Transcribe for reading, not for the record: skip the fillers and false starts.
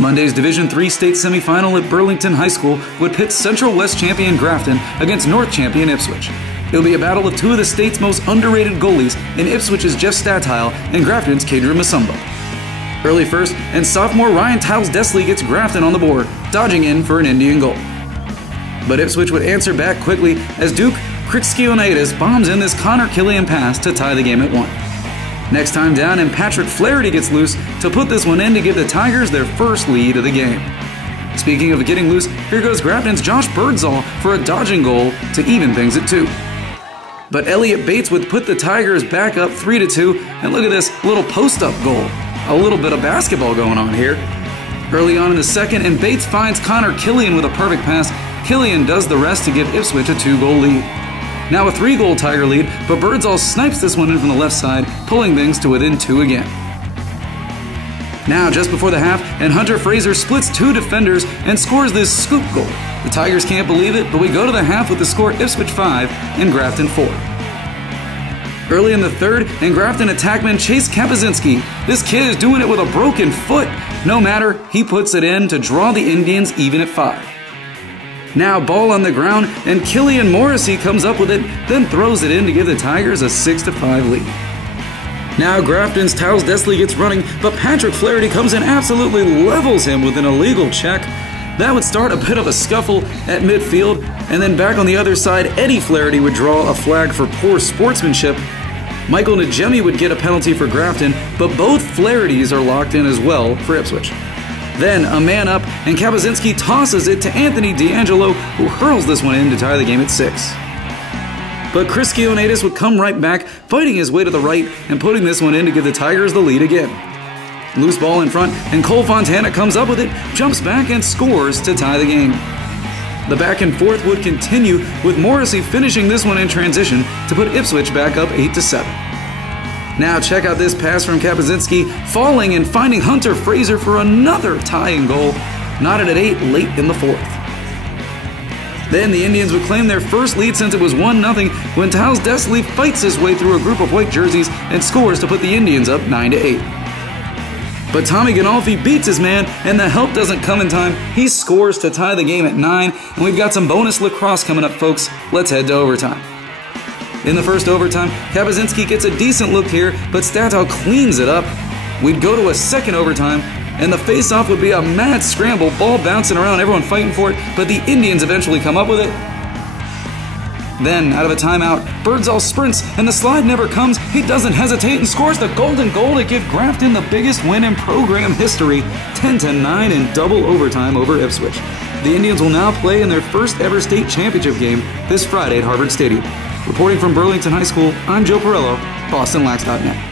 Monday's Division III state semifinal at Burlington High School would pit Central West champion Grafton against North champion Ipswich. It'll be a battle of two of the state's most underrated goalies in Ipswich's Jeff Statile and Grafton's Kadra Masumba. Early first, and sophomore Ryan Tiles-Desley gets Grafton on the board, dodging in for an Indian goal. But Ipswich would answer back quickly as Duke Crixkionaitis bombs in this Connor Killian pass to tie the game at 1. Next time down, and Patrick Flaherty gets loose to put this one in to give the Tigers their first lead of the game. Speaking of getting loose, here goes Grafton's Josh Birdsall for a dodging goal to even things at 2. But Elliot Bates would put the Tigers back up 3-2, and look at this little post-up goal. A little bit of basketball going on here. Early on in the second, and Bates finds Connor Killian with a perfect pass. Killian does the rest to give Ipswich a 2-goal lead. Now a 3-goal Tiger lead, but Birdsall snipes this one in from the left side, pulling things to within 2 again. Now just before the half, and Hunter Fraser splits 2 defenders and scores this scoop goal. The Tigers can't believe it, but we go to the half with the score Ipswich 5 and Grafton 4. Early in the third, and Grafton attackman Chase Kapazinski. This kid is doing it with a broken foot. No matter, he puts it in to draw the Indians even at 5. Now ball on the ground, and Killian Morrissey comes up with it, then throws it in to give the Tigers a 6-5 lead. Now Grafton's Tiles-Desley gets running, but Patrick Flaherty comes and absolutely levels him with an illegal check. That would start a bit of a scuffle at midfield, and then back on the other side, Eddie Flaherty would draw a flag for poor sportsmanship. Michael Najemi would get a penalty for Grafton, but both Flahertys are locked in as well for Ipswich. Then a man up, and Kapazinski tosses it to Anthony D'Angelo, who hurls this one in to tie the game at 6. But Crixkionaitis would come right back, fighting his way to the right and putting this one in to give the Tigers the lead again. Loose ball in front, and Cole Fontana comes up with it, jumps back and scores to tie the game. The back and forth would continue, with Morrissey finishing this one in transition to put Ipswich back up 8-7. Now check out this pass from Kapazinski, falling and finding Hunter Fraser for another tying goal, knotted at 8 late in the 4th. Then the Indians would claim their first lead since it was 1-0 when Tiles-Desley fights his way through a group of white jerseys and scores to put the Indians up 9-8. But Tommy Ganolfi beats his man, and the help doesn't come in time. He scores to tie the game at 9, and we've got some bonus lacrosse coming up, folks. Let's head to overtime. In the first overtime, Kapazinski gets a decent look here, but Statile cleans it up. We'd go to a second overtime, and the face-off would be a mad scramble, ball bouncing around, everyone fighting for it, but the Indians eventually come up with it. Then, out of a timeout, Birdsall sprints, and the slide never comes. He doesn't hesitate and scores the golden goal to give Grafton the biggest win in program history, 10-9 in double overtime over Ipswich. The Indians will now play in their first ever state championship game this Friday at Harvard Stadium. Reporting from Burlington High School, I'm Joe Perillo, BostonLax.net.